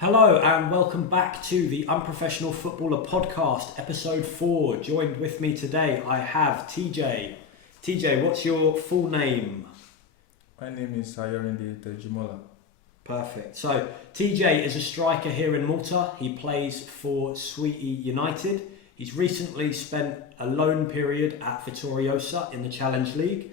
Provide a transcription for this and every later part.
Hello and welcome back to the Unprofessional Footballer Podcast, episode 4. Joined with me today, I have TJ. TJ, what's your full name? My name is Ayorinde Tejumola. Perfect. So, TJ is a striker here in Malta. He plays for Swieqi United. He's recently spent a loan period at Vittoriosa in the Challenge League.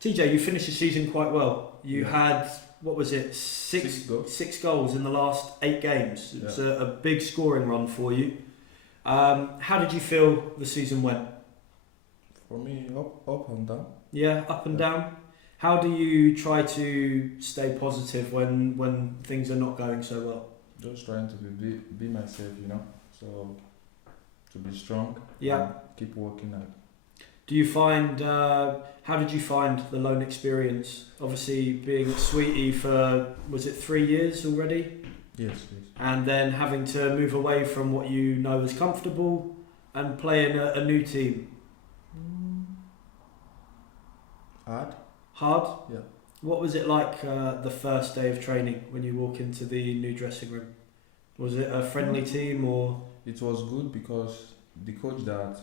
TJ, you finished the season quite well. You had... what was it? Six goals in the last 8 games. It's a big scoring run for you. How did you feel the season went? For me, up and down. Yeah, up and down. How do you try to stay positive when things are not going so well? Just trying to be myself, So to be strong. Yeah. And keep working out. Do you find? How did you find the loan experience? Obviously, being at Swieqi for 3 years already? Yes. And then having to move away from what you know is comfortable and play in a new team. Hard? Yeah. What was it like the first day of training when you walk into the new dressing room? Was it a friendly team or? It was good because the coach that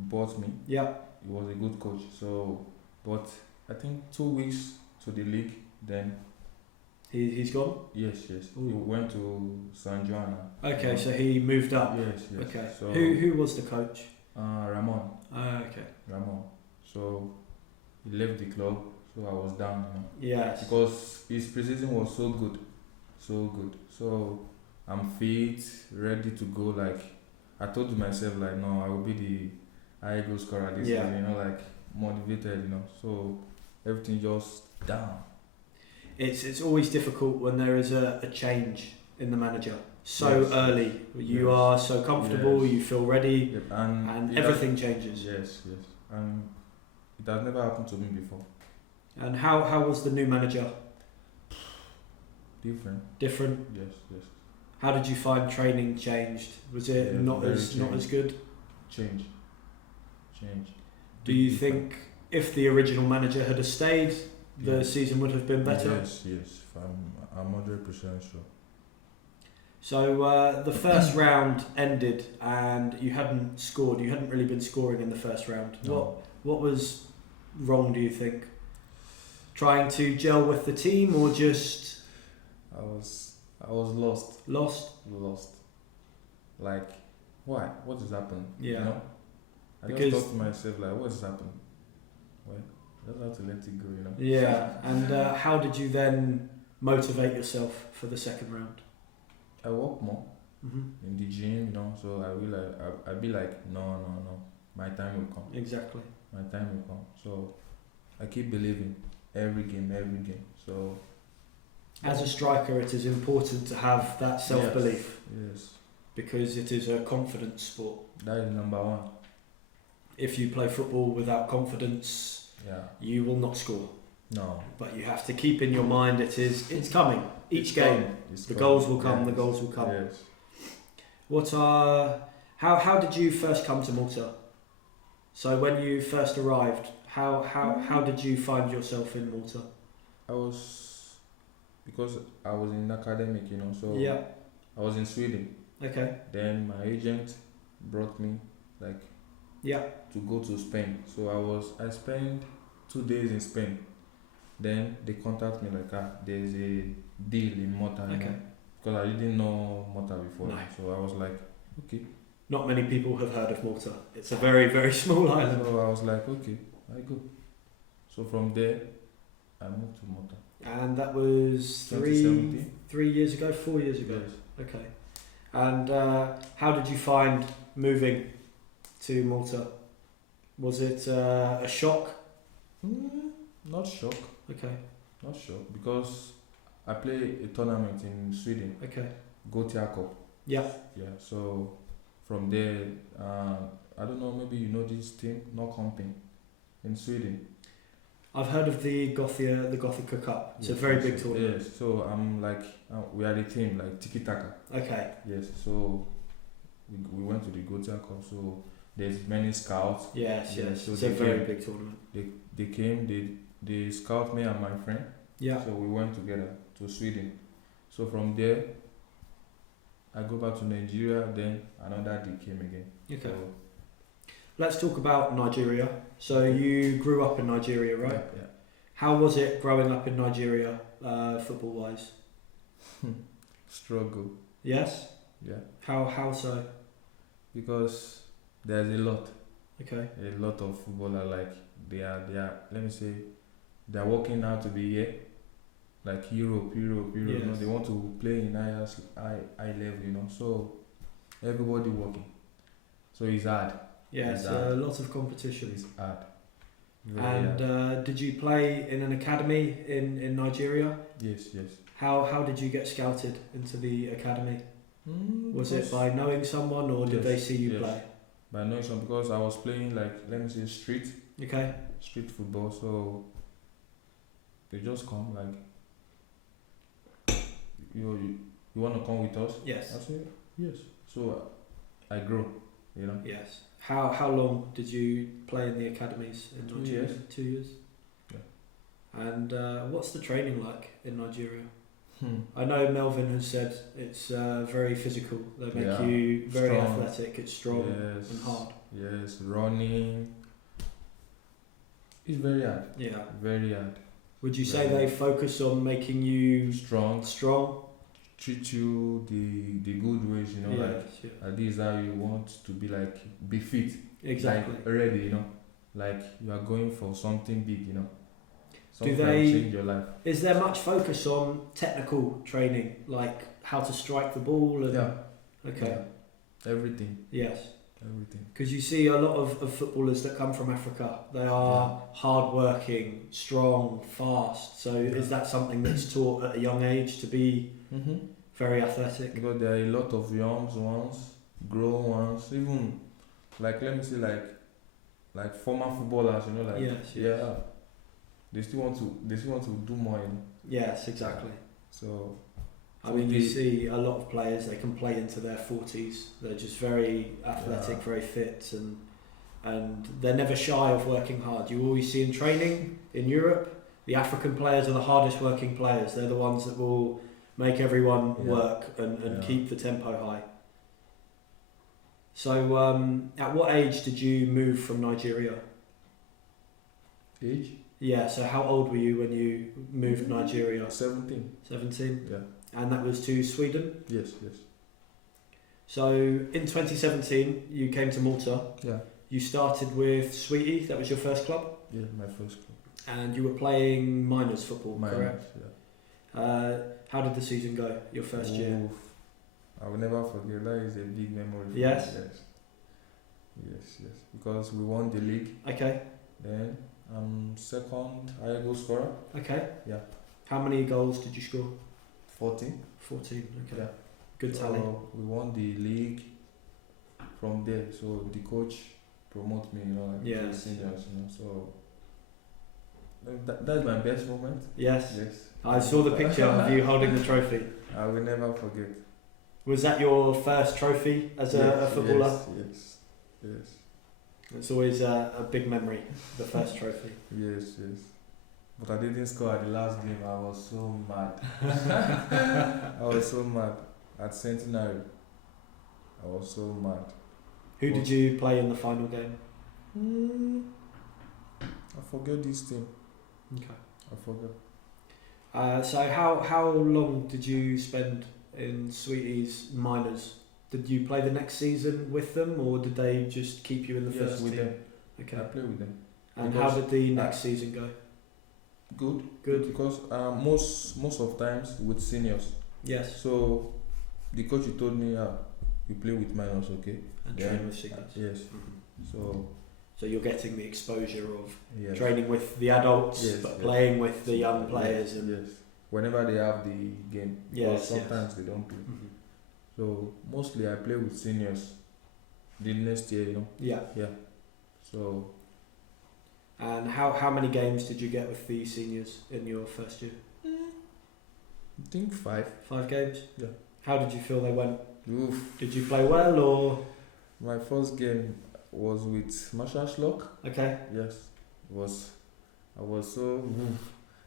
bought me, yeah, he was a good coach. So, but I think 2 weeks to the league, then he's gone? Yes. Ooh. He went to San Joanna. Okay, so he moved up. Yes. Okay. So, Who was the coach? Ramon. Okay. Ramon. So he left the club, so I was down, Yes. because his preseason was so good. So I'm fit, ready to go. Like I told myself, like no, I will be the high goal scorer this season. Like motivated, So everything just down. It's always difficult when there is a change in the manager so early. You are so comfortable, you feel ready, and everything changes. Yes. And it has never happened to me before. And how was the new manager? Different? Yes. How did you find training changed? Was it not as good? Change. Do you think if the original manager had stayed, the season would have been better? Yes. I'm 100% sure. So the first round ended and you hadn't scored. You hadn't really been scoring in the first round. No. What was wrong, do you think? Trying to gel with the team or just... I was lost. Like, why? What has happened? Yeah. I just thought to myself, like, what has happened? Well, just have to let it go, Yeah. And how did you then motivate yourself for the second round? I walk more in the gym, So I'll be like, no. My time will come. Exactly. My time will come. So I keep believing every game. So as a striker, it is important to have that self-belief. Yes. Because it is a confidence sport. That is number one. If you play football without confidence, you will not score. No. But you have to keep in your mind it's coming. Each game, the goals will come. The goals will come. Yes. How did you first come to Malta? So when you first arrived, how did you find yourself in Malta? Because I was in academic, so I was in Sweden. Okay. Then my agent brought me to go to Spain. So I spent 2 days in Spain. Then they contact me there's a deal in Malta. Okay. Because I didn't know Malta before. No. So I was like, okay. Not many people have heard of Malta. It's a very, very small island. So I was like, okay, I go. So from there, I moved to Malta. And that was 3 years ago, 4 years ago. Yes. Okay. And how did you find moving to Malta? Was it a shock? Not shock. Okay. Not shock because I play a tournament in Sweden. Okay. Gothia Cup. Yeah. Yeah. So from there, I don't know. Maybe you know this team, Norrköping, in Sweden. I've heard of the Gothica Cup. It's a very big tournament. Yes. So I'm we are the team like Tiki Taka. Okay. Yes. So we went to the Gothia Cup. So there's many scouts. Yes. So it's a very big tournament. They came. They scout me and my friend. Yeah. So we went together to Sweden. So from there, I go back to Nigeria, then another day came again. Okay. So, Let's talk about Nigeria. So you grew up in Nigeria, right? Yeah. How was it growing up in Nigeria, football-wise? Struggle. Yes? Yeah. How so? Because there's a lot. Okay. A lot of footballers, like they are let me say, they are working out to be here, like Europe, you know, Yes. they want to play in high level, you know, so everybody working, so it's hard. Yes, It's a hard. lot of competition. It's hard. Very hard. And did you play in an academy in Nigeria? Yes. How did you get scouted into the academy? Was it Because by knowing someone, or did Yes, they see you yes. play? by knowing some, because I was playing, like, let me say, street Okay. football, so they just come, like, you want to come with us? Yes. I say yes. So I grow, you know. Yes. How long did you play in the academies in 2 Nigeria? years. 2 years. Yeah. And what's the training like in Nigeria? Hmm. I know Melvin has said it's very physical. They make Yeah. you very Strong. athletic. It's strong Yes. and hard. Yes, running. It's very hard. Yeah. Very hard. Would you say Very they focus on making you Strong. strong? Treat you the good ways, you know, like yeah. this is how you want to be fit. Exactly. Like already, you know. Like you are going for something big, you know. Something they- that will change your life. Is there much focus on technical training, like how to strike the ball? And, Yeah. Okay. Yeah. Everything. Yes. Everything. Because you see a lot of footballers that come from Africa. They are hard-working, strong, fast. So is that something that's taught at a young age to be very athletic? Because there are a lot of young ones, grown ones, even like, let me say, like former footballers, you know, like Yes. yeah, they still want to do more, you know. Yes, exactly. So I mean, you see a lot of players, they can play into their 40s. They're just very athletic, very fit, and they're never shy of working hard. You always see in training in Europe, the African players are the hardest working players. They're the ones that will make everyone work and keep the tempo high. So at what age did you move from Nigeria? Age? Yeah, so how old were you when you moved Nigeria? 17. 17? Yeah. And that was to Sweden? Yes. So in 2017, you came to Malta. Yeah. You started with Swieqi, that was your first club, Yeah, my first club. and you were playing minors football, correct? Yeah. How did the season go, your first year? Oof. I will never forget. That is a big memory. For Yes? Me. Yes. Because we won the league. Okay, Then I'm second high goal scorer. okay. Yeah. How many goals did you score? 14. 14, okay. Yeah. Good tally. So we won the league. From there, so the coach promote me, you know, like to the seniors, you know. So that's my best moment. Yes. Yes. I saw the picture of you holding the trophy. I will never forget. Was that your first trophy as a footballer? Yes. It's always a big memory, the first trophy. Yes. But I didn't score at the last game. I was so mad. I was so mad at Centenary. I was so mad. Who did you play in the final game? I forget this team. Okay. I forgot. So how long did you spend in Swieqi's minors? Did you play the next season with them, or did they just keep you in the first with team? them. Okay. I play with them. And Because how did the next season go? Good. Because most of times with seniors. Yes. So the coach told me, you play with minors, okay? And train with seniors. Yes. So you're getting the exposure of Yes. training with the adults, Yes, but yes. playing with the young players. Yes, And yes. Whenever they have the game. Because Yes, sometimes they don't play. Mhm. So mostly I play with seniors. The next year, you know. Yeah. So And how many games did you get with the seniors in your first year? I think 5. 5 games? Yeah. How did you feel they went? Oof. Did you play well, or? My first game was with Marshall's. Okay. Yes. I was so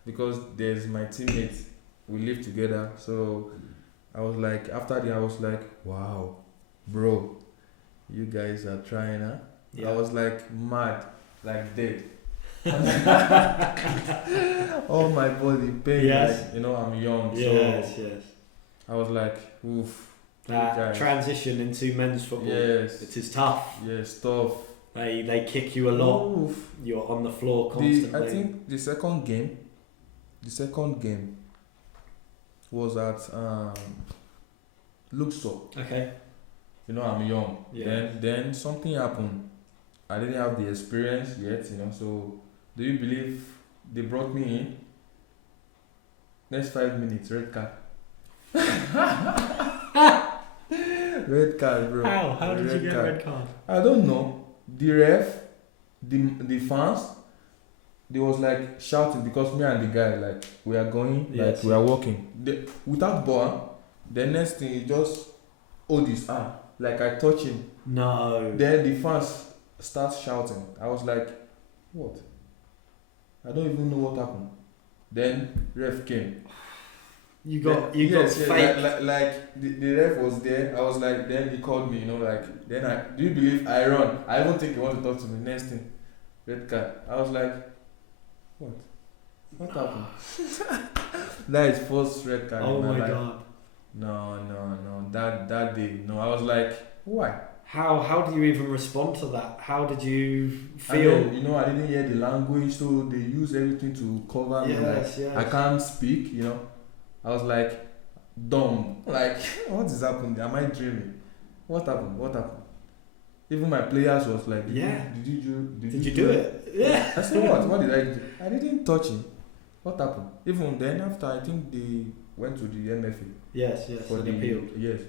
because there's my teammates. We live together, so I was like, after that, I was like, wow, bro, you guys are trying, huh? Yeah. I was like mad, like dead. All my body pain, Yes. like, I'm young, Yes, so yes. I was like, oof. That guys. transition into men's football, Yes. it is tough. Yes, tough. They kick you a lot. Oof. You're on the floor constantly. I think the second game was at Luxor. Okay. I'm young. Yeah. Then something happened. I didn't have the experience yet, so do you believe they brought me in? Next 5 minutes, red card. Red card, bro. How did you get a red card? I don't know. The ref, the fans, they was like shouting because me and the guy, like, we are going, Yes. like we are walking. Without ball, the next thing he just hold his arm, like I touch him. No. Then the fans start shouting. I was like, what? I don't even know what happened. Then ref came. You got Yes, fake. like the ref was there. I was like, then he called me, then do you believe I run? I don't think he want to talk to me. Next thing, red card. I was like, what happened? That is first red card Oh in my my life. god. No. That day, no. I was like, why? How do you even respond to that? How did you And feel? then, I didn't hear the language, so they use everything to cover me. Yes, Like, yes. I can't speak, I was like, dumb. Like, what is happening? Am I dreaming? What happened? Even my players was like, did you do it? Yeah. I said, what? What did I do? I didn't touch him. What happened? Even then, after, I think they went to the MFA. Yes, For and the appealed. Yes.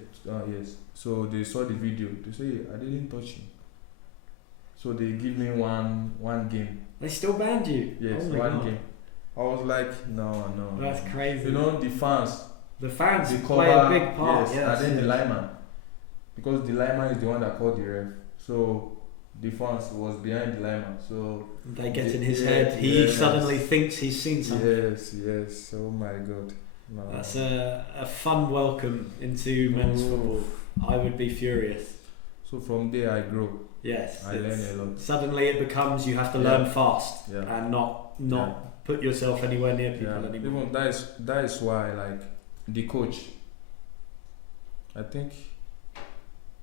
So they saw the video. They say, I didn't touch him. So they give me one game. They still banned you? Yes, Oh my one God. game. I was like, no. That's crazy. The fans. The fans They play a cover, big part. Yes, and then the lineman. Because the lineman is the one that called the ref. So the fans was behind the lineman. So they get in his head. He suddenly thinks he's seen something. Yes. Oh my God. No. That's a fun welcome into men's football. I would be furious. So from there I grow. Yes. I learn a lot. Suddenly it becomes you have to learn fast and not put yourself anywhere near people anymore. Even that is why, like, the coach, I think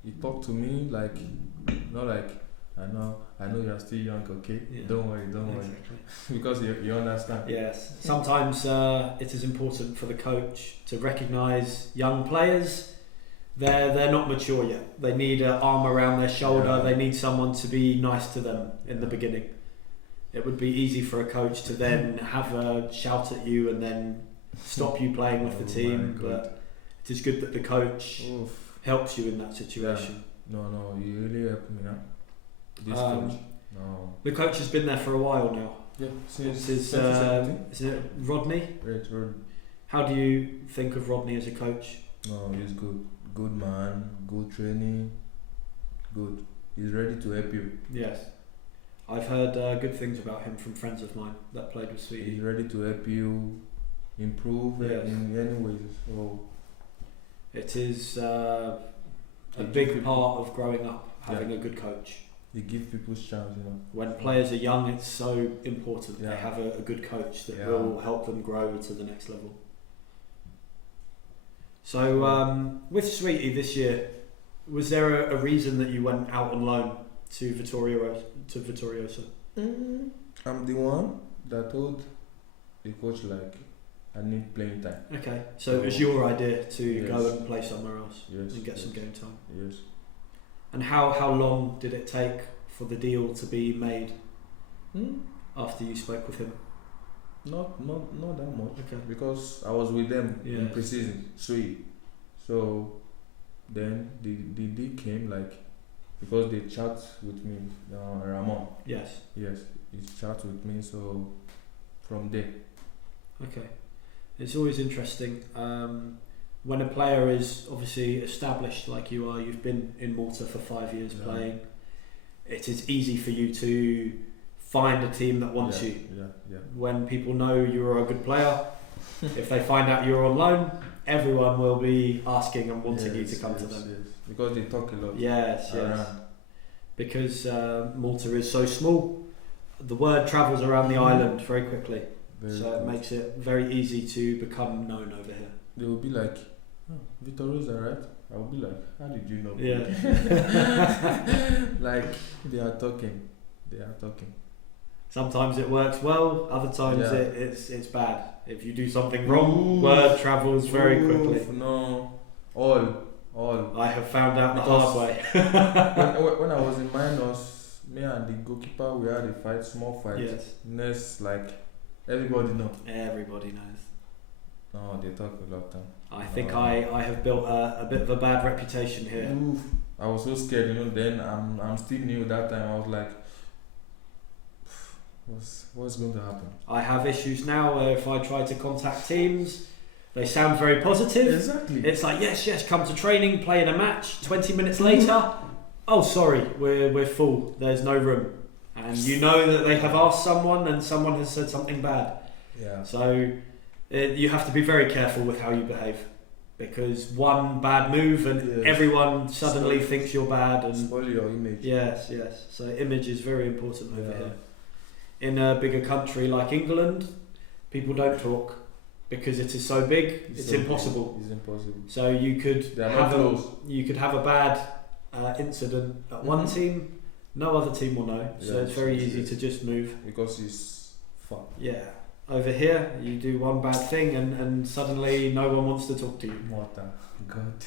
he talked to me like, not like, I know you're still young, okay? Yeah. Don't worry. Exactly. Because you understand. Yes. Sometimes it is important for the coach to recognise young players. They're not mature yet. They need an arm around their shoulder. Yeah. They need someone to be nice to them in the beginning. It would be easy for a coach to then have a shout at you and then stop you playing with the team. But it is good that the coach helps you in that situation. Yeah. No, you really helped me, huh? This coach. No. The coach has been there for a while now. Yeah, since is it Rodney? Right, Rodney. How do you think of Rodney as a coach? No, he's good. Good man, good training, good. He's ready to help you. Yes. I've heard good things about him from friends of mine that played with Swieqi. He's ready to help you improve in any ways. So it is a big part of growing up, having a good coach. He gives people chance, When players are young, it's so important they have a good coach that will help them grow to the next level. So with Swieqi this year, was there a reason that you went out on loan to Vitoriosa? I'm the one that told the coach, like, I need playing time. Okay, so it was your idea to go and play somewhere else and get some game time. Yes. And how long did it take for the deal to be made after you spoke with him? Not that much. Okay. Because I was with them in pre-season, so then the deal came, like, because they chat with me, Ramon. Yes, he chat with me, so from there. Okay. It's always interesting when a player is obviously established like you are. You've been in Malta for 5 years playing. It is easy for you to find a team that wants you. Yeah. When people know you're a good player, if they find out you're on loan, everyone will be asking and wanting you to come to them. Yes. Because they talk a lot. Yes. Around. Because Malta is so small, the word travels around the island very quickly. So it makes it very easy to become known over here. They will be like, oh, Victor Rosa, right? I will be like, how did you know? Yeah. Like, they are talking. Sometimes it works well, other times it's bad. If you do something wrong, word travels very quickly. No, all. I have found out the hard way. when I was in minors, me and the goalkeeper, we had a fight, small fight. Yes. Next, like, everybody knows. Everybody knows. No, they talk a lot. I think I have built a bit of a bad reputation here. Oof. I was so scared, then I'm still new that time. I was like, what's going to happen? I have issues now where if I try to contact teams, they sound very positive. Exactly. It's like, yes, come to training, play in a match. 20 minutes later, oh sorry, we're full. There's no room. And you know that they have asked someone and someone has said something bad. Yeah. So you have to be very careful with how you behave, because one bad move and everyone suddenly thinks you're bad and spoil your image. Yes. So image is very important over here. In a bigger country like England, people don't talk because it is so big. It's impossible. It's impossible. So you could have a bad incident at one team. No other team will know. So it's very easy to just move. Because it's fun. Yeah. Over here, you do one bad thing and suddenly no one wants to talk to you. What a God.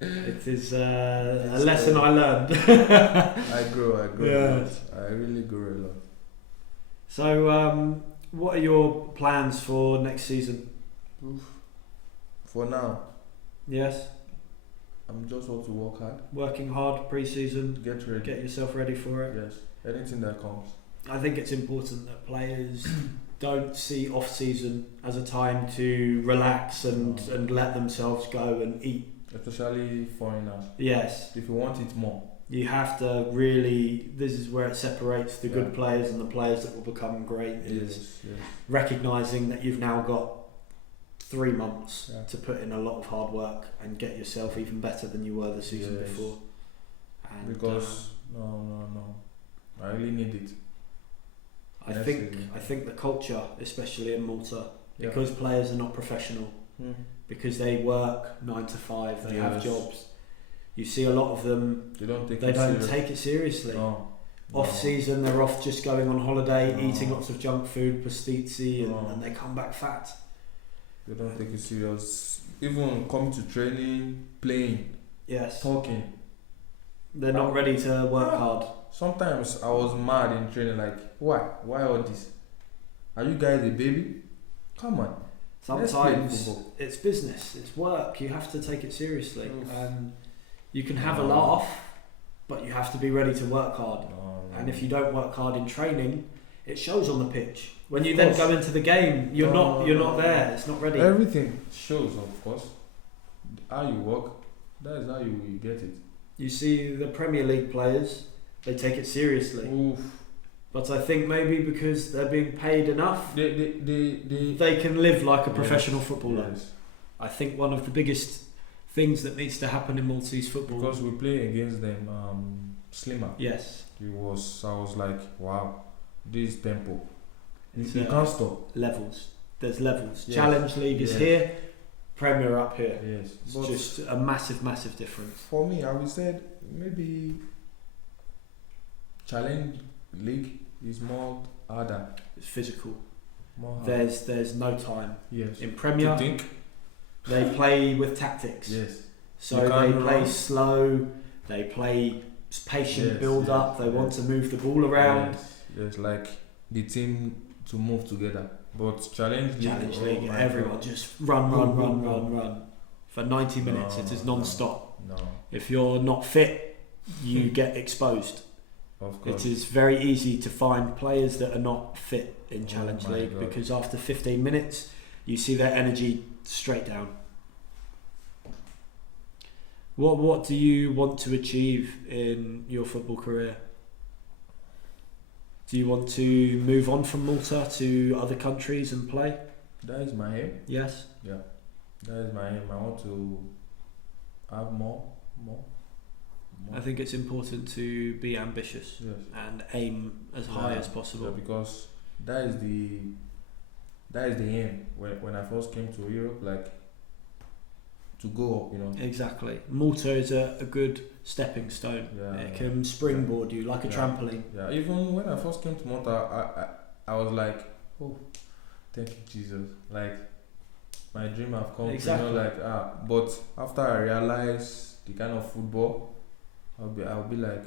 It is a lesson I learned. I grew a lot. I really grew a lot. So, what are your plans for next season? For now, yes. I'm just want to work hard. Working hard pre-season. Get ready. Get yourself ready for it. Yes. Anything that comes. I think it's important that players don't see off-season as a time to relax and let themselves go and eat. Especially foreigners. Yes. If you want it more. You have to really, this is where it separates the good players and the players that will become great, is recognising that you've now got 3 months to put in a lot of hard work and get yourself even better than you were the season before. And because, no, I really need it. I think the culture, especially in Malta, because players are not professional, because they work 9 to 5, they have jobs. You see a lot of them, they don't take it seriously. No. Off season, they're off just going on holiday, eating lots of junk food, pastizzi, and they come back fat. They don't take it serious. Even coming to training, playing, talking. They're not ready to work hard. Sometimes I was mad in training, like, why? Why all this? Are you guys a baby? Come on. Sometimes it's business, it's work, you have to take it seriously. You can have a laugh, but you have to be ready to work hard. And if you don't work hard in training, it shows on the pitch. When you then go into the game, you're not there. It's not ready. Everything shows, of course. How you work, that is how you will get it. You see the Premier League players, they take it seriously. Oof. But I think maybe because they're being paid enough, they can live like a professional footballer. Yes. I think one of the biggest things that needs to happen in Maltese football. Because we play against them, Slimmer. Yes. I was like, wow, this tempo. You can't stop. Levels. There's levels. Yes. Challenge League is here, Premier up here. Yes. It's just a massive, massive difference. For me, I would say maybe Challenge League is more harder. It's physical. More hard. There's no time. Yes. In Premier, they play with tactics. Yes. So they play slow, they play patient build up, they want to move the ball around. Yes, like the team to move together. But Challenge League, everyone just run. For 90 minutes, it is non-stop. No. If you're not fit, you get exposed. Of course. It is very easy to find players that are not fit in Challenge League because after 15 minutes, you see their energy straight down. What do you want to achieve in your football career? Do you want to move on from Malta to other countries and play? That is my aim. Yes? Yeah. That is my aim. I want to have more. I think it's important to be ambitious and aim as high as possible. Yeah, because that is the aim. When I first came to Europe, like to go up, you know. Exactly. Malta is a good stepping stone. Yeah, it can springboard you like a trampoline. Yeah. Even when I first came to Malta, I was like, oh, thank you, Jesus. Like my dream have come. Exactly. You know, like but after I realized the kind of football, I'll be like,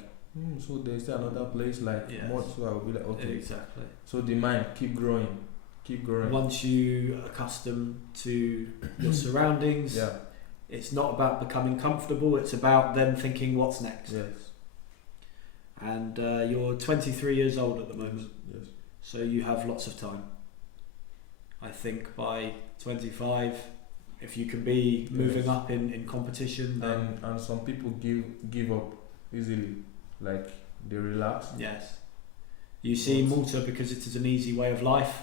so there's another place like more. So I'll be like, okay, exactly. So the mind keep growing. Once you accustom to your surroundings, it's not about becoming comfortable. It's about then thinking what's next. Yes. And you're 23 years old at the moment. Yes. So you have lots of time. I think by 25, if you can be moving up in competition, then and some people give up easily, like they relax. Yes. You see Malta because it is an easy way of life.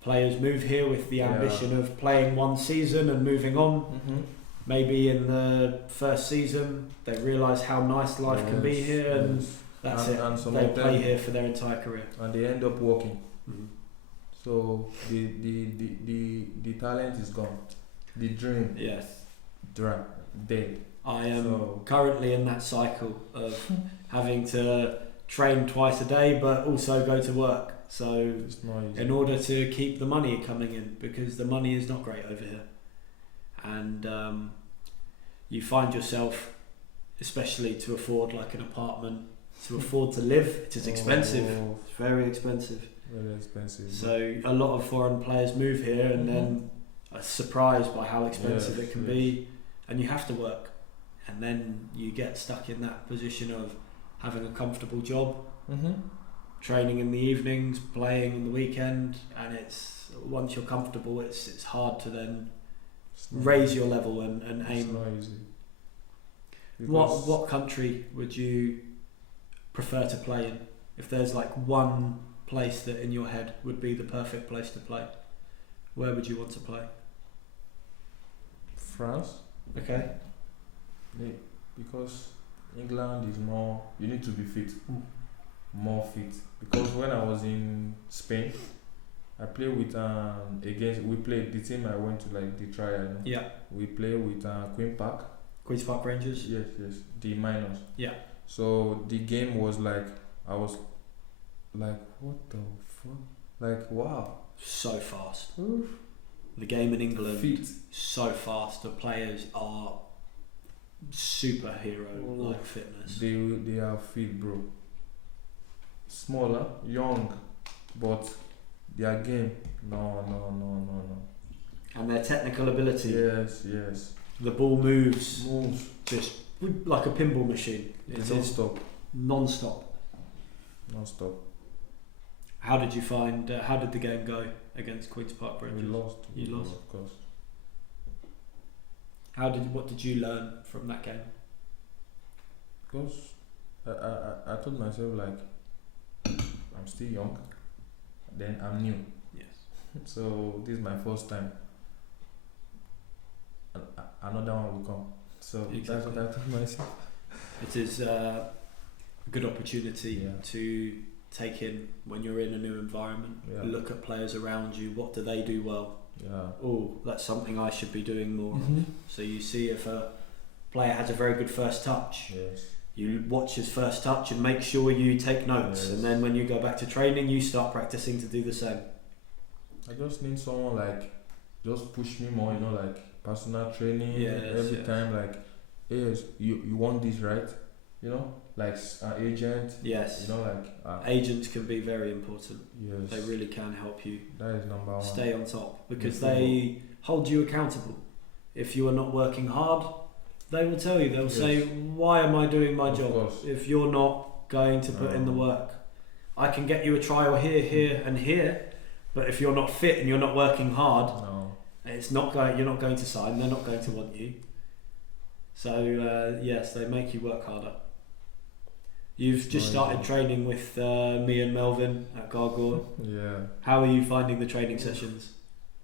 Players move here with the ambition of playing one season and moving on. Mm-hmm. Maybe in the first season they realise how nice life can be here, and that's it. And they play here for their entire career, and they end up working. Mm-hmm. So the talent is gone. The dream, dead. I am currently in that cycle of having to train twice a day, but also go to work. So in order to keep the money coming in, because the money is not great over here, and you find yourself, especially to afford like an apartment, to afford to live, it is expensive. It's very expensive. Very expensive. So a lot of foreign players move here and then are surprised by how expensive it can be, and you have to work, and then you get stuck in that position of having a comfortable job, training in the evenings, playing on the weekend, and it's once you're comfortable, it's hard to then raise your level and aim. It's not easy. What country would you prefer to play in? If there's like one place that in your head would be the perfect place to play, where would you want to play? France. Okay. Because England is more, you need to be fit. More fit. Because when I was in Spain, I played with the team I went to, like the trial. Yeah. We played with Queen's Park Rangers. Yes, the minors. Yeah. So the game was like, I was like, what the fuck? Like, wow. So fast. Oof. The game in England, fit. So fast. The players are superhero-like fitness. They are fit, bro. Smaller, young, but their game, no. And their technical ability. Yes. The ball moves just like a pinball machine. It don't stop. Non-stop. How did you find? How did the game go against Queen's Park Rangers? We lost. You lost, of course. What did you learn from that game? Because I told myself, like, I'm still young, then I'm new. Yes. So this is my first time. Another one will come. So that's what I told myself. It is a good opportunity to take in when you're in a new environment. Look at players around you. What do they do well? Oh, that's something I should be doing more. So you see if a player has a very good first touch. Yes. You watch his first touch and make sure you take notes, and then when you go back to training, you start practicing to do the same. I just need someone like just push me more, like personal training every time. Like, yes, you want this, right? Like an agent. Yes. Like agents can be very important. Yes. They really can help you. That is number one. Stay on top because they hold you accountable. If you are not working hard, they will tell you. They'll say, "Why am I doing my job if you're not going to put in the work? I can get you a trial here, and here, but if you're not fit and you're not working hard, it's not going. You're not going to sign. They're not going to want you. So yes, they make you work harder. You've just started training with me and Melvin at Gargoyle. Yeah. How are you finding the training sessions?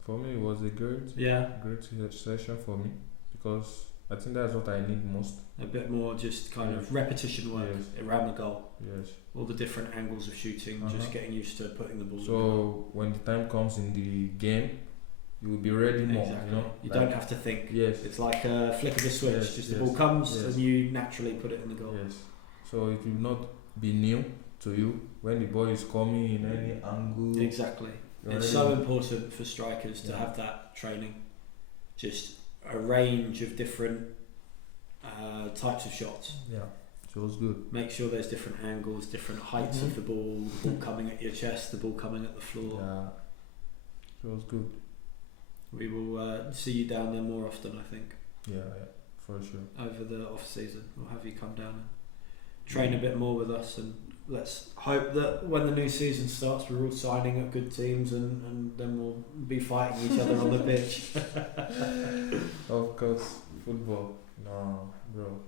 For me, it was a great session for me because I think that's what I need most. A bit more just kind of repetition work around the goal. Yes. All the different angles of shooting, just getting used to putting the ball. So when the time comes in the game, you will be ready more. Exactly. You know, you don't have to think. Yes. It's like a flick of a switch. Yes, just the ball comes yes. and you naturally put it in the goal. Yes. So it will not be new to you when the ball is coming in any angle. Exactly. It's so important for strikers to have that training. Just a range of different types of shots. Yeah. So it's good. Make sure there's different angles, different heights of the ball coming at your chest, the ball coming at the floor. Yeah. So it's good. We will see you down there more often, I think. Yeah, for sure. Over the off season, we'll have you come down and train a bit more with us, and let's hope that when the new season starts, we're all signing up good teams, and then we'll be fighting each other on the pitch. Of course, football. No, bro.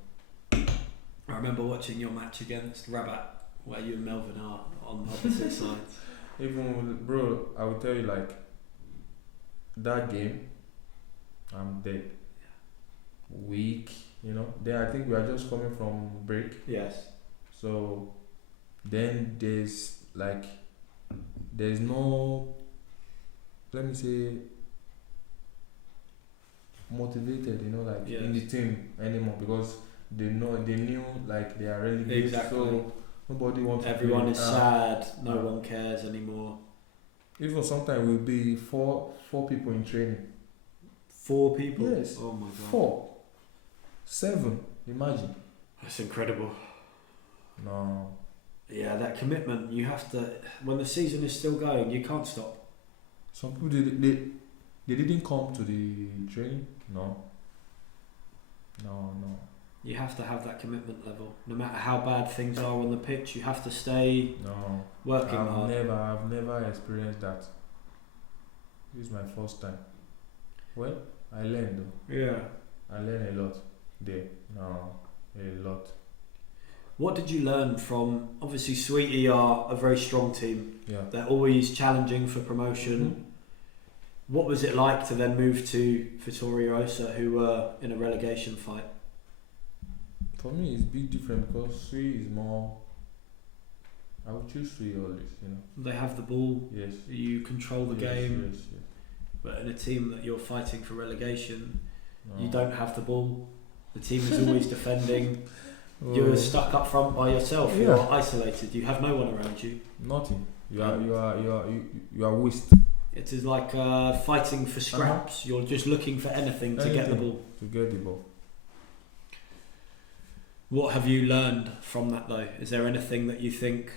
I remember watching your match against Rabat, where you and Melvin are on opposite sides. Even bro, I will tell you, like, that game, I'm dead. Weak, you know. Then I think we are just coming from break. Yes. So then there's no, let me say, motivated, you know, like in the team anymore, because they knew like they are relegated. Exactly. So nobody wants. Everyone is sad. No one cares anymore. Even sometimes we'll be four people in training. 4 people? Yes. Oh my god. 4, 7. Imagine. That's incredible. No. Yeah, that commitment. You have to. When the season is still going, you can't stop. Some people they didn't come to the training. No. You have to have that commitment level. No matter how bad things are on the pitch, you have to stay working hard. I've never experienced that. This is my first time. Well, I learned though. Yeah. I learned a lot there. No, a lot. What did you learn from, obviously Swieqi are a very strong team. Yeah. They're always challenging for promotion. What was it like to then move to Vitoriosa, who were in a relegation fight? For me, it's a bit different because Swieqi is more. I would choose Swieqi always, you know. They have the ball. Yes. You control the game. Yes. But in a team that you're fighting for relegation, you don't have the ball. The team is always defending. You're stuck up front by yourself. Yeah. You're isolated. You have no one around you. Nothing. You are waste. It is like fighting for scraps. You're just looking for anything to get the ball. What have you learned from that though? Is there anything that you think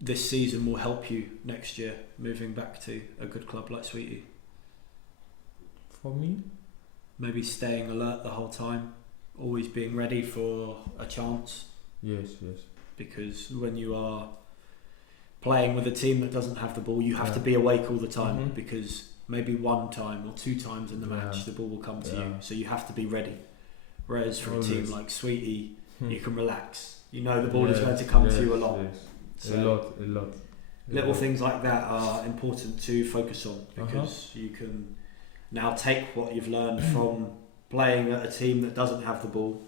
this season will help you next year, moving back to a good club like Swieqi? For me? Maybe staying alert the whole time, always being ready for a chance. Yes. Because when you are playing with a team that doesn't have the ball, you have to be awake all the time, because maybe 1 time or 2 times in the match the ball will come to you, so you have to be ready. Whereas for a team like Swieqi, you can relax. You know the ball is going to come to you a lot. So a lot. Little things like that are important to focus on, because you can now take what you've learned from playing at a team that doesn't have the ball,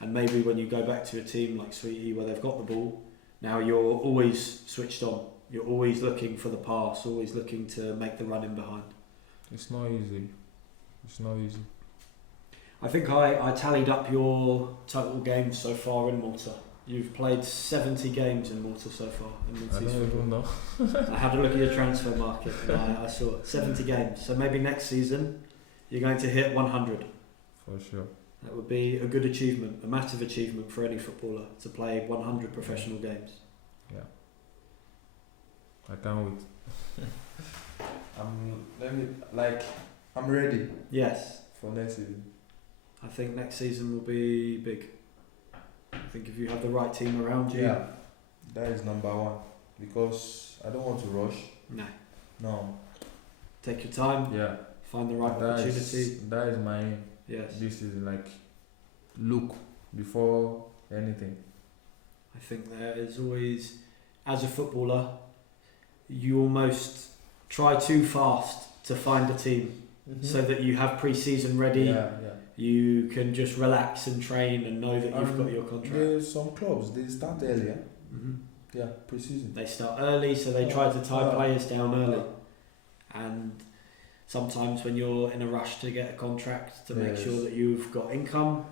and maybe when you go back to a team like Swieqi where they've got the ball, now you're always switched on. You're always looking for the pass, always looking to make the run in behind. It's not easy. I think I tallied up your total games so far in Malta. You've played 70 games in Malta so far in Maltese football. I don't even know. I had a look at your transfer market and I saw it. 70 games. So maybe next season you're going to hit 100. For sure. That would be a good achievement, a massive achievement for any footballer to play 100 professional games. Yeah. I can't wait. I'm ready. Yes. For next season. I think next season will be big. I think if you have the right team around you. Yeah. That is number 1. Because I don't want to rush. No. Take your time. Yeah. Find the right opportunity. That is my aim. Yes. This is look before anything. I think there is always, as a footballer, you almost try too fast to find a team so that you have pre-season ready. Yeah. You can just relax and train and know that you've got your contract. There's some clubs, they start earlier. Yeah, pre-season. They start early, so they try to tie players down early. And sometimes when you're in a rush to get a contract to make sure that you've got income,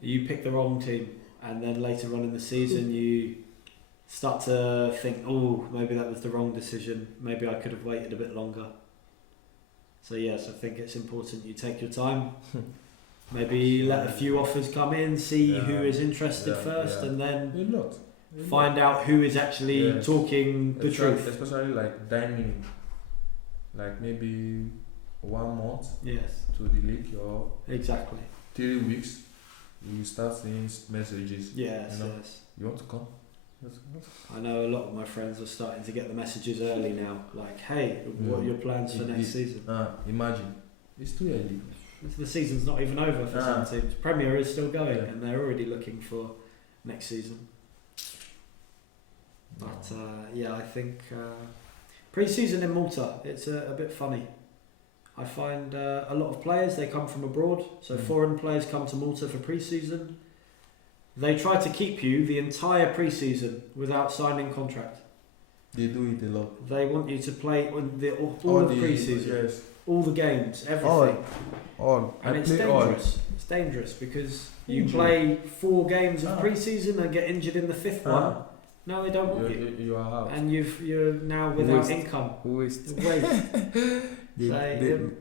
you pick the wrong team. And then later on in the season, you start to think, oh, maybe that was the wrong decision. Maybe I could have waited a bit longer. So yes, I think it's important you take your time. Maybe let a few offers come in, see who is interested first, and then find out who is actually talking the truth. Especially like dining, like maybe 1 month to the league or 3 weeks. You start seeing messages. Yes. You want to come? I know a lot of my friends are starting to get the messages early now. Like, hey, what are your plans for next season? Imagine. It's too early. The season's not even over for some teams. Premier is still going and they're already looking for next season. But I think pre-season in Malta, it's a bit funny. I find a lot of players, they come from abroad. So foreign players come to Malta for pre-season. They try to keep you the entire pre-season without signing contract. They do it a lot. They want you to play all of pre-season, all the games, everything. And it's dangerous. It's dangerous because you play 4 games of pre-season and get injured in the 5th one. No, they don't want you. You are out. And you're now without income. Waste. They do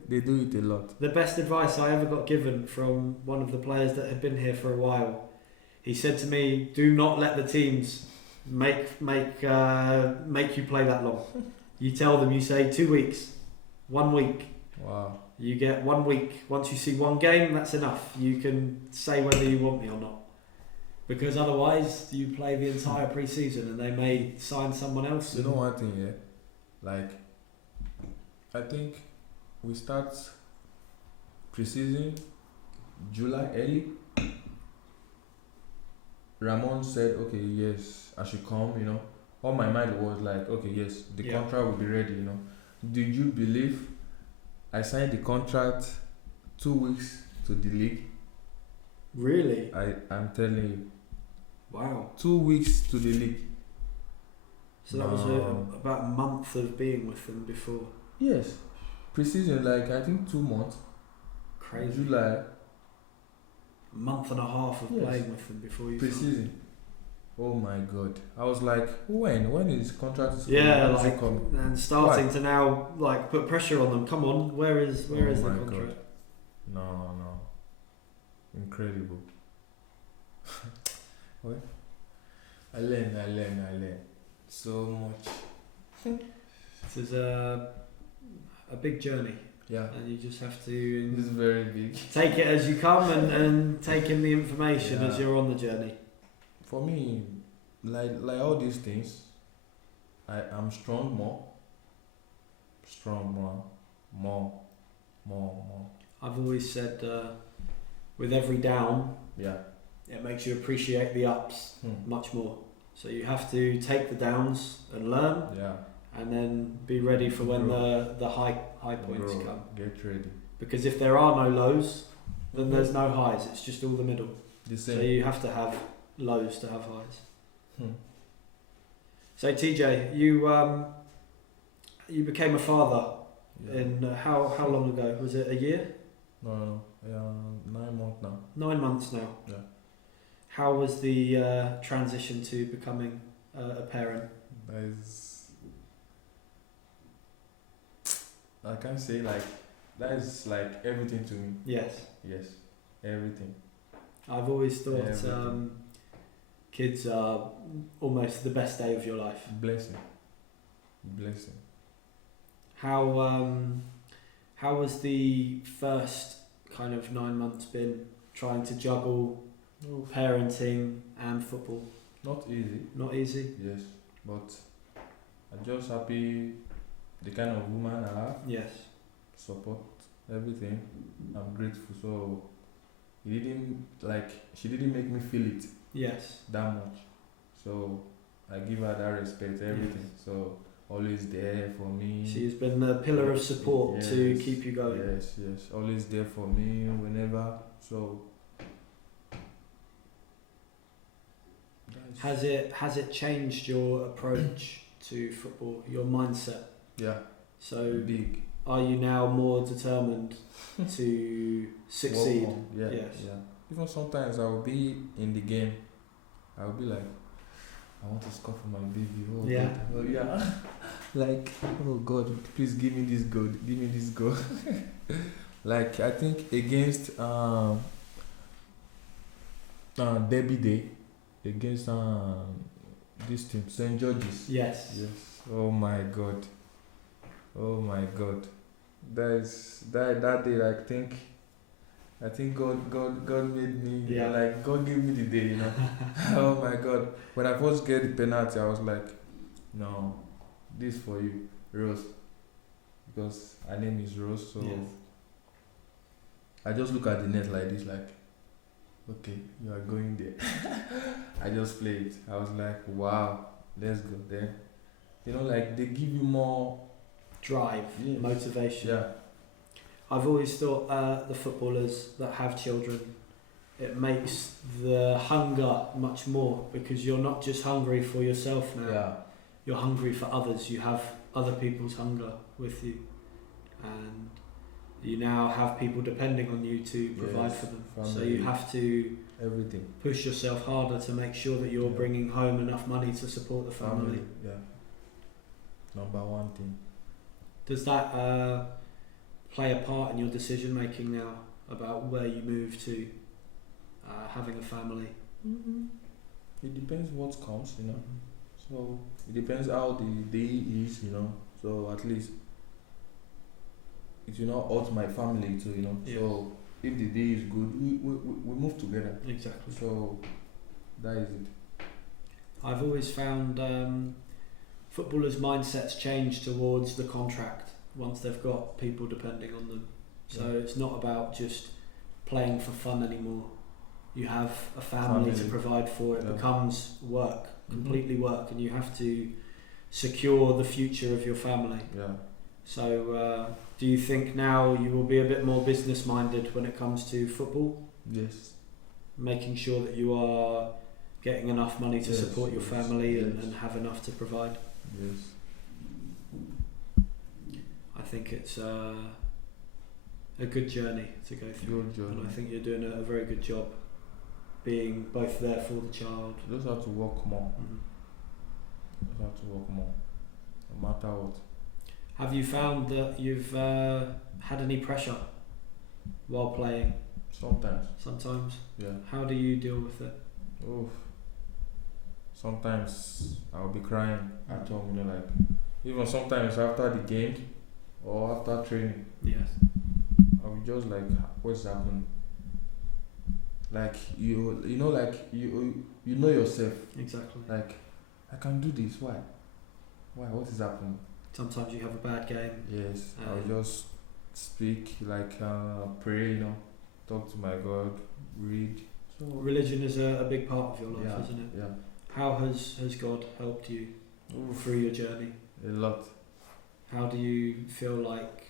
it a lot. The best advice I ever got given from one of the players that had been here for a while, he said to me, do not let the teams make you play that long. You tell them, you say 2 weeks, 1 week. Wow. You get 1 week. Once you see 1 game, that's enough. You can say whether you want me or not. Because otherwise, you play the entire pre-season and they may sign someone else. You know one thing, like, I think we start pre-season July early. Ramon said, okay, yes, I should come, All my mind was like, okay, yes, the contract will be ready, Did you believe I signed the contract 2 weeks to the league? Really? I'm telling you. Wow. 2 weeks to the league. So that was about a month of being with them before? Yes. Pre-season, like, I think 2 months. Crazy. July. A month and a half of playing with them before you pre-season. Oh my god. I was like, when is contract coming? And starting to now like put pressure on them. Come on, where is the contract? God. No. Incredible. What? I learn so much. This is a big journey. Yeah. And you just have to it's very big. Take it as you come and take in the information as you're on the journey. For me, like all these things, I'm more. I've always said with every down, it makes you appreciate the ups much more. So you have to take the downs and learn. Yeah. And then be ready for when the high points come. Get ready. Because if there are no lows, then there's no highs. It's just all the middle. So you have to have lows to have highs. So TJ, you became a father in how long ago? Was it a year? No. 9 months now. 9 months now. Yeah. How was the transition to becoming a parent? I can't say that is like everything to me. Yes, everything. I've always thought kids are almost the best day of your life. Blessing. How was the first kind of 9 months been trying to juggle parenting and football? Not easy. Not easy? Yes, but I'm just happy the kind of woman I have. Yes. Support everything. I'm grateful. So she didn't make me feel it. Yes. That much. So I give her that respect, everything. So always there for me. She's been the pillar of support Yes, to keep you going. Yes, always there for me whenever. So Has it changed your approach to football, your mindset? Yeah. So Big. are you now more determined to succeed? Yeah. Yes. Yeah. Even sometimes I will be in the game. I will be like, I want to score for my baby. Oh Yeah. God. Oh yeah. Like, oh God, please give me this goal. Give me this goal. Like I think against Derby Day, against this team, St. George's. Yes. Yes. Oh my God. Oh my God. That day, I think God made me, you know, like God gave me the day, you know. Oh my God. When I first get the penalty, I was like, no, this for you, Rose. Because her name is Rose, so Yes. I just look at the net like this, like, okay, you are going there. I just play it. I was like, wow, let's go. Then, you know, like they give you more Drive, Yes. motivation. Yeah. I've always thought the footballers that have children, it makes the hunger much more, because you're not just hungry for yourself now. Yeah. You're hungry for others. You have other people's hunger with you, and you now have people depending on you to provide Yes, for them. family. So you have to Everything. push yourself harder to make sure that you're Yeah. bringing home enough money to support the family. Yeah. Number one thing. Does that play a part in your decision making now about where you move to, having a family? It depends what comes, you know. So it depends how the day is, you know. So at least it will not hurt my family too, you know. Yes. So if the day is good, we move together. Exactly. So that is it. I've always found footballers' mindsets change towards the contract once they've got people depending on them. So Yeah. it's not about just playing for fun anymore. You have a family to provide for. It Yeah. becomes work, Mhm. completely work, and you have to secure the future of your family. Yeah. So do you think now you will be a bit more business minded when it comes to football, Yes. making sure that you are getting enough money to Yes, support your yes, family yes. and have enough to provide? Yes. I think it's a good journey to go through, Good job. and I think you're doing a very good job being both there for the child. You just have to work more. Mhm. You just have to work more. No matter what. Have you found that you've had any pressure while playing? Sometimes. Sometimes. Yeah. How do you deal with it? Oof. Sometimes I'll be crying at home, you know, like even sometimes after the game or after training, Yes. I'll be just like, what's happening? Like you know, like you know yourself. Exactly. Like I can do this. Why? What is happening? Sometimes you have a bad game. Yes, I'll just speak, like pray, you know, talk to my God, read. So Religion is a big part of your life, yeah, isn't it? yeah, How has God helped you Oof, through your journey? a lot. How do you feel like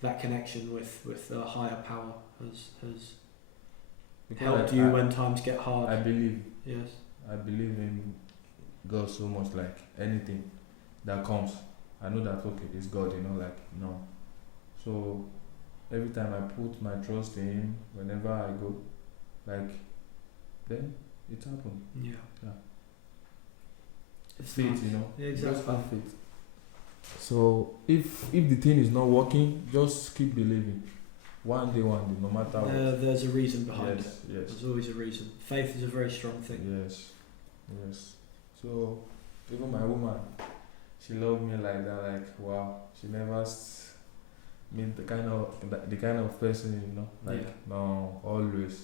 that connection with a higher power has Because helped you when times get hard? I believe Yes. in God so much. Like anything that comes, I know that okay, it's God. You know, like no. So every time I put my trust in Him, whenever I go, like then it happened. Yeah. Yeah. It's Faith, nice. you know. Yeah, Just exactly. have faith. So if the thing is not working, just keep believing. One day, no matter what. There's a reason behind it. Yes. There's always a reason. Faith is a very strong thing. Yes. So even my woman, she loved me like that. Like wow, she never been the kind of person, you know. Like Yeah. no, always.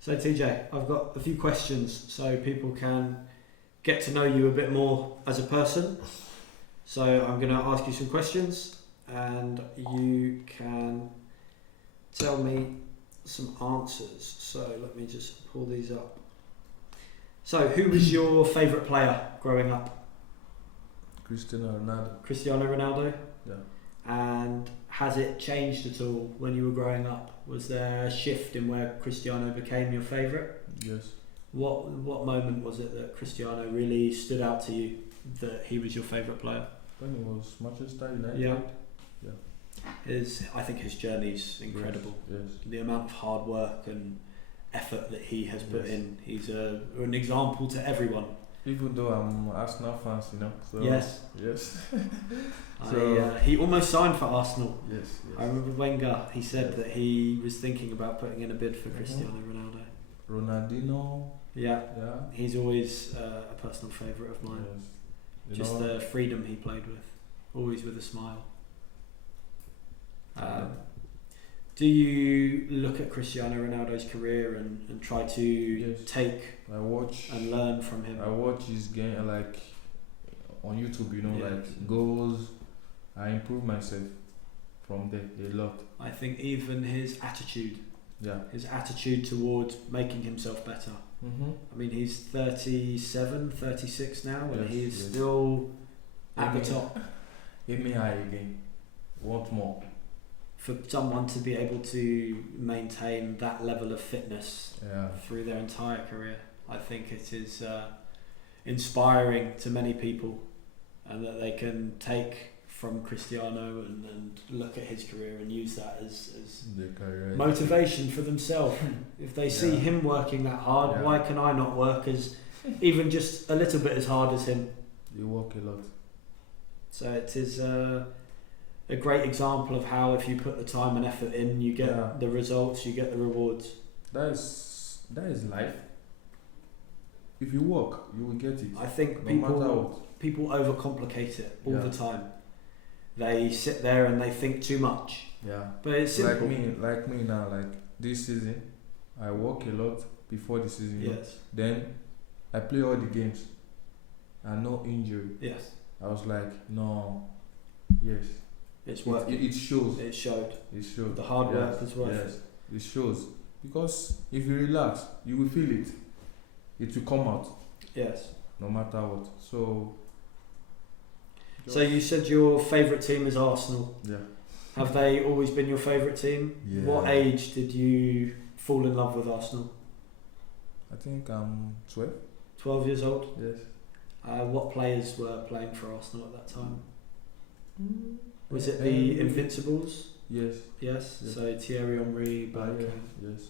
So TJ, I've got a few questions so people can get to know you a bit more as a person. So I'm going to ask you some questions and you can tell me some answers. So let me just pull these up. So, who was your favourite player growing up? Cristiano Ronaldo. Cristiano Ronaldo? Yeah. And has it changed at all when you were growing up? Was there a shift in where Cristiano became your favourite? Yes. What moment was it that Cristiano really stood out to you, that he was your favourite player? When it was Manchester United. Yeah. Yeah. I think his journey's incredible. Yes. The amount of hard work and effort that he has put Yes. in. He's an example to everyone. Even though I'm Arsenal fans, So Yes. Yes. He almost signed for Arsenal. Yes. I remember Wenger, he said that he was thinking about putting in a bid for Cristiano Ronaldo. Ronaldinho. Yeah. Yeah. He's always a personal favourite of mine. Yes. Just the freedom he played with. Always with a smile. Do you look at Cristiano Ronaldo's career and try to take I watch and learn from him? I watch his game on YouTube, Yes. goals. I improve myself from there a lot. I think even his attitude towards making himself better. Mm-hmm. I mean, he's 37, 36 now, and Yes, he's yes. still at the top. Hit me high again. Want more? For someone to be able to maintain that level of fitness Yeah. through their entire career, I think it is inspiring to many people, and that they can take from Cristiano and look at his career and use that as The career. motivation for themselves. If they see Yeah. him working that hard, Yeah. why can I not work as even just a little bit as hard as him? You work a lot. So it is a great example of how if you put the time and effort in, you get the results, you get the rewards. That is life. If you work, you will get it. I think No matter what. people overcomplicate it all Yeah. the time. They sit there and they think too much. Yeah. But it's simple. Like me now, this season, I work a lot before the season. Yes. Then I play all the games and no injury. Yes. I was like, no, yes. It's working. It shows. It showed. It shows. The hard work is worth Yes, it shows. Because if you relax, you will feel it. It will come out. Yes. No matter what. So You said your favourite team is Arsenal. Yeah. Have they always been your favourite team? Yeah. What age did you fall in love with Arsenal? I think I'm 12. 12 years old? Yes. What players were playing for Arsenal at that time? Was it the Invincibles? Yes. Yes. Yes. So Thierry Henry, Bergkamp. Yes.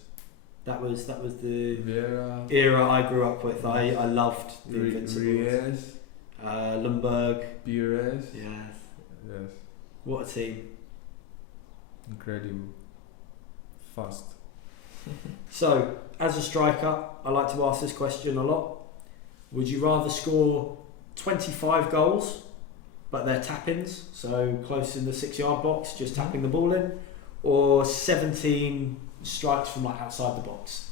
That was the Vieira. era I grew up with. I loved the Invincibles. Reyes. Lundberg. Pires. Yes. Yes. What a team. Incredible. Fast. So, as a striker, I like to ask this question a lot. Would you rather score 25 goals, but they're tap-ins, so close in the 6-yard box, just tapping the ball in, or 17 strikes from outside the box?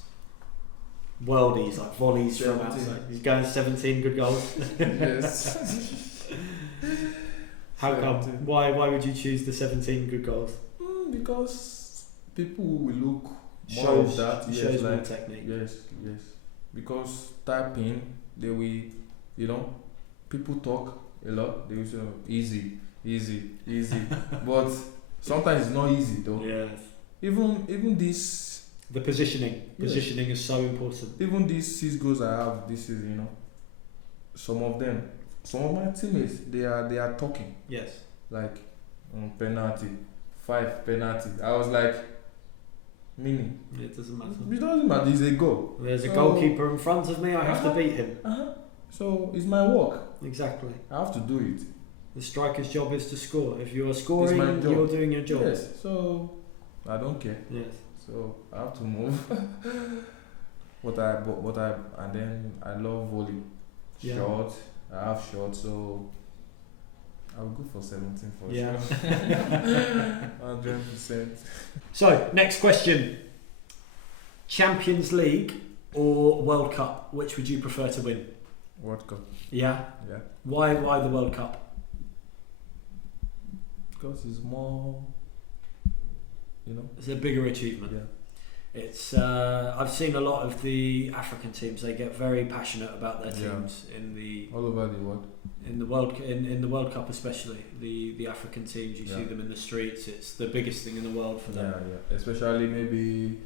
Worldies, volleys 17. from outside. He's going 17 good goals. Yes. How come? 17. Why would you choose the 17 good goals? Because people will look more Shows of that. shows more technique. Yes. Because typing, they will, people talk a lot. They will say easy, but sometimes it's not easy though. Yes. Even this. The positioning is so important. Even these 6 goals I have this season, some of my teammates they are talking Yes. penalty, 5 penalty. I was like, meaning It doesn't matter. it doesn't matter. It's a goal. There's a goalkeeper in front of me. I have to beat him. So it's my work. Exactly. I have to do it. The striker's job is to score. If you're scoring, my job. you're doing your job. Yes. So I don't care. Yes. So I have to move. And then I love volley. Yeah. Short. I have short, so I'll go for 17 for Yeah. sure. 100%. So, next question. Champions League or World Cup? Which would you prefer to win? World Cup. Yeah. Yeah. Why the World Cup? Because it's more, It's a bigger achievement. Yeah. It's I've seen a lot of the African teams. They get very passionate about their teams in the all over the world. In the World Cup, especially the African teams. You see them in the streets. It's the biggest thing in the world for them. Yeah. Especially maybe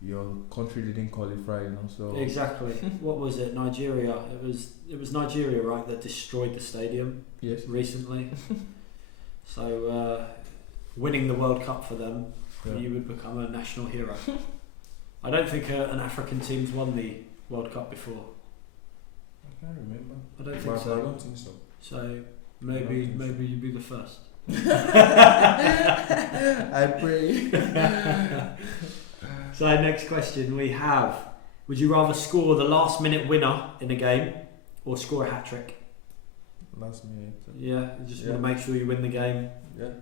your country didn't qualify, So exactly. What was it? Nigeria. It was Nigeria, right? That destroyed the stadium. Yes. Recently. So winning the World Cup for them, you would become a national hero. I don't think an African team's won the World Cup before. I can't remember. I don't think so. I don't think so. So maybe you'd be the first. I pray. So next question we have: would you rather score the last minute winner in a game or score a hat trick? Last minute. Yeah, you just want to make sure you win the game. Yeah.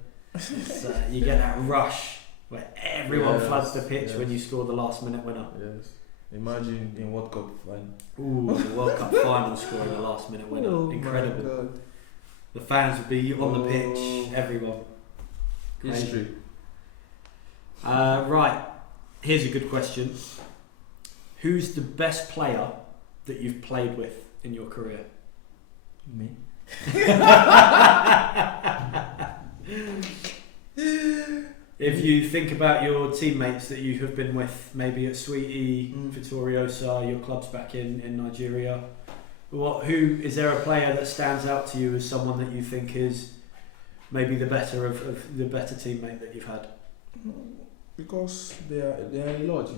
You get that rush where everyone floods the pitch when you score the last minute winner. Yes. Imagine in World Cup final. Ooh, the World Cup final scoring the last minute winner. Incredible. My God. The fans would be on the pitch, everyone. History. Right, here's a good question. Who's the best player that you've played with in your career? Me. If you think about your teammates that you have been with, maybe at Swieqi, Vitoriosa, your clubs back in Nigeria, who is there a player that stands out to you as someone that you think is maybe the better of the better teammate that you've had? Because they are a lot,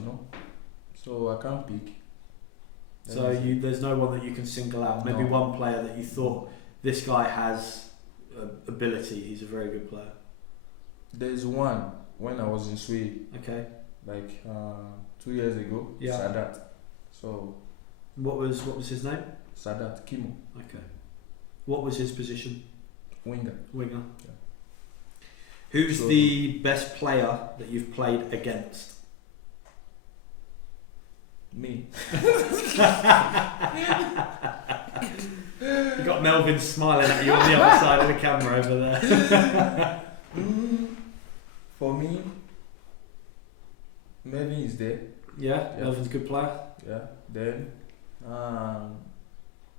So I can't pick. So there's no one that you can single out. Maybe one player that you thought this guy has ability. He's a very good player. There's one when I was in Sweden. Okay. Like 2 years ago. Yeah. Sadat. So. What was his name? Sadat Kimo. Okay. What was his position? Winger. Yeah. Who's So the best player that you've played against? Me. You got Melvin smiling at you on the other side of the camera over there. For me, Melvin is there. Yeah, Melvin's a good player. Yeah. Then,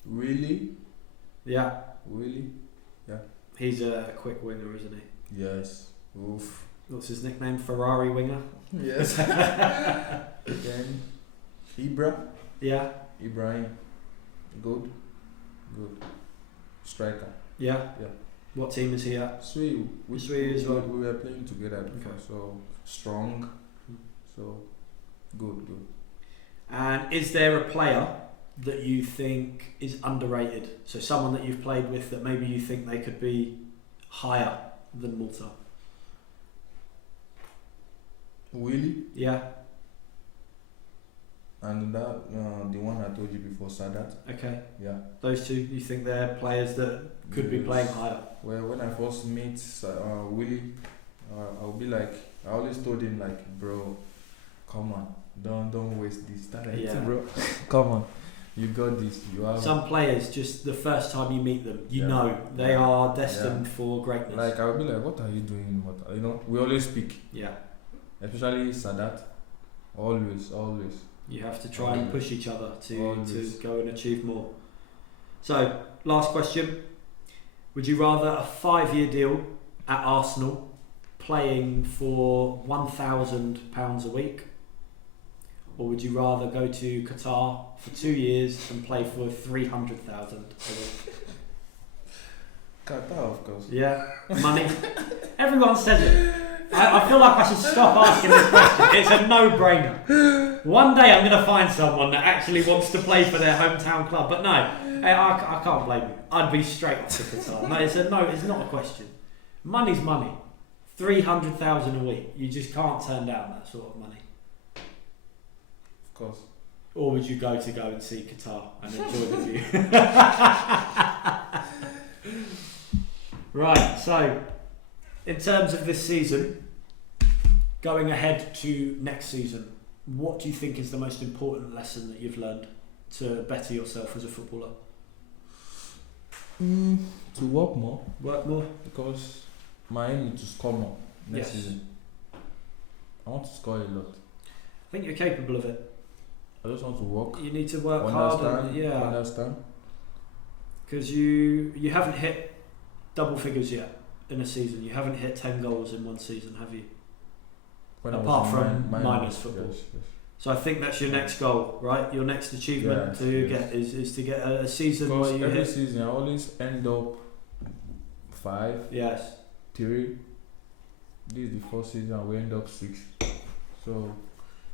Willie. Yeah. Willie. Yeah. He's a quick winger, isn't he? Yes. Oof. What's his nickname? Ferrari winger. Yes. Then, Yeah. Ibrahim. Good. Striker. Yeah. Yeah. What team is he at? Swieqi. Swieqi as well. We were playing together before, so strong. So good. And is there a player that you think is underrated? So someone that you've played with that maybe you think they could be higher than Malta? Willie. Yeah. And that the one I told you before, Sadat. Okay. Yeah. Those two, you think they're players that could be playing higher? Well, when I first meet Willie, I'll be like, I always told him like, bro, come on, don't waste this talent, bro. Come on, you got this. You have some players. Just the first time you meet them, you know they are destined for greatness. Like I'll be like, what are you doing? We always speak. Yeah. Especially Sadat, always. You have to try and push each other to go and achieve more. So, last question. Would you rather a 5-year deal at Arsenal playing for £1,000 a week, or would you rather go to Qatar for 2 years and play for £300,000 a week? Qatar, of course. Yeah, money. Everyone says it. I feel like I should stop asking this question. It's a no-brainer. One day I'm going to find someone that actually wants to play for their hometown club. But no, I can't blame you. I'd be straight off to Qatar. No, it's not a question. Money's money. 300,000 a week. You just can't turn down that sort of money. Of course. Or would you go and see Qatar and enjoy the view? Right, so in terms of this season, going ahead to next season, what do you think is the most important lesson that you've learned to better yourself as a footballer? To work more. Because my aim is to score more next season. I want to score a lot. I think you're capable of it. I just want to work. You need to work hard. Understand. Because you haven't hit double figures yet in a season. You haven't hit 10 goals in one season, have you? Apart from minors football. Yes. So I think that's your next goal, right? Your next achievement get is to get a season because where you every hit. season I always end up 5, Yes. 3. This is the first season and we end up 6.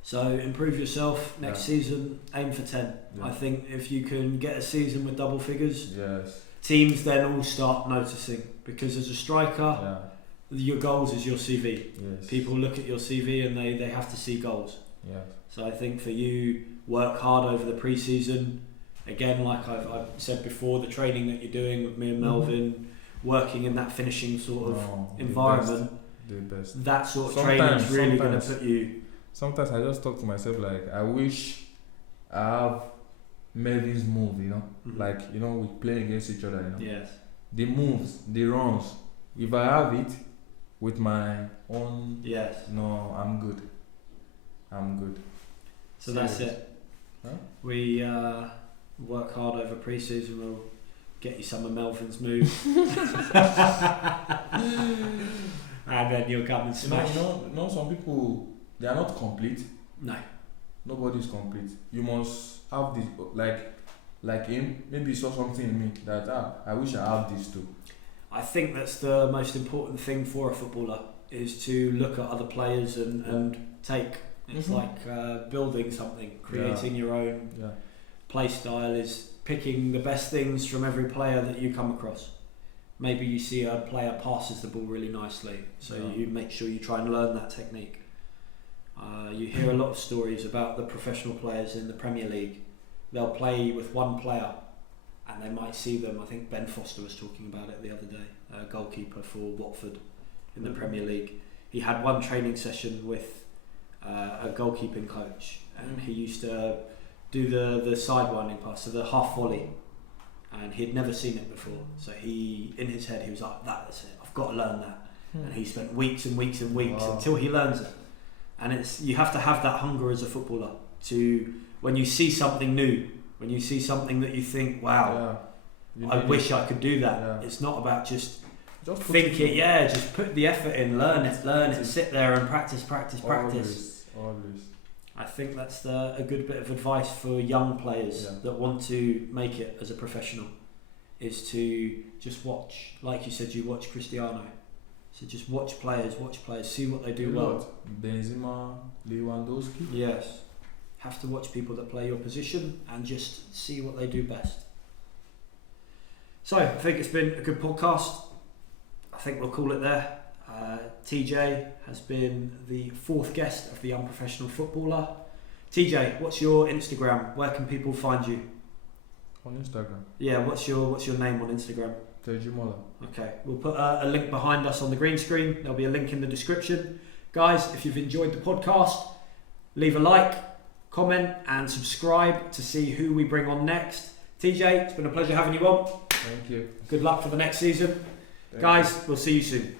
So improve yourself next season. Aim for 10. Yeah. I think if you can get a season with double figures, Yes. teams then all start noticing, because as a striker, your goals is your CV. Yes. People look at your CV and they have to see goals. Yes. So I think for you, work hard over the pre-season. Again, like I've said before, the training that you're doing with me and Melvin, working in that finishing sort of environment, the best. that sort of training is really going to put you. Sometimes I just talk to myself like, I wish I have Melvin's move, like, we play against each other, Yes. The moves, the runs. If I have it with my own, yes, no, I'm good. So that's it. Huh? We work hard over pre-season. We'll get you some of Melvin's moves, and then you'll come and smash. Some people, they are not complete. No. Nobody's complete. You must have this, like him. Maybe he saw something in me that I wish I have this too. I think that's the most important thing for a footballer, is to look at other players and take. It's like building something, creating your own play style, is picking the best things from every player that you come across. Maybe you see a player passes the ball really nicely, so you make sure you try and learn that technique. You hear a lot of stories about the professional players in the Premier League. They'll play with one player and they might see them. I think Ben Foster was talking about it the other day, a goalkeeper for Watford in the Premier League. He had one training session with a goalkeeping coach, and he used to do the sidewinding pass, so the half volley, and he'd never seen it before. So he, in his head, he was like, "That's it. I've got to learn that." And he spent weeks and weeks and weeks until he learns it. And you have to have that hunger as a footballer to, when you see something new, when you see something that you think, "Wow, I wish I could do that." Yeah. It's not about just think it. Just put the effort in, learn it, sit there and practice. Always. I think that's a good bit of advice for young players that want to make it as a professional, is to just watch. Like you said, you watch Cristiano. So just watch players, see what they do well. Benzema, Lewandowski. Yes. Have to watch people that play your position and just see what they do best. So I think it's been a good podcast. I think we'll call it there. TJ has been the 4th guest of the Unprofessional Footballer. TJ, what's your Instagram? Where can people find you? On Instagram. Yeah, what's your name on Instagram? Tejumola. Okay, we'll put a link behind us on the green screen. There'll be a link in the description. Guys, if you've enjoyed the podcast, leave a like, comment and subscribe to see who we bring on next. TJ, it's been a pleasure having you on. Thank you. Good luck for the next season. Guys, we'll see you soon.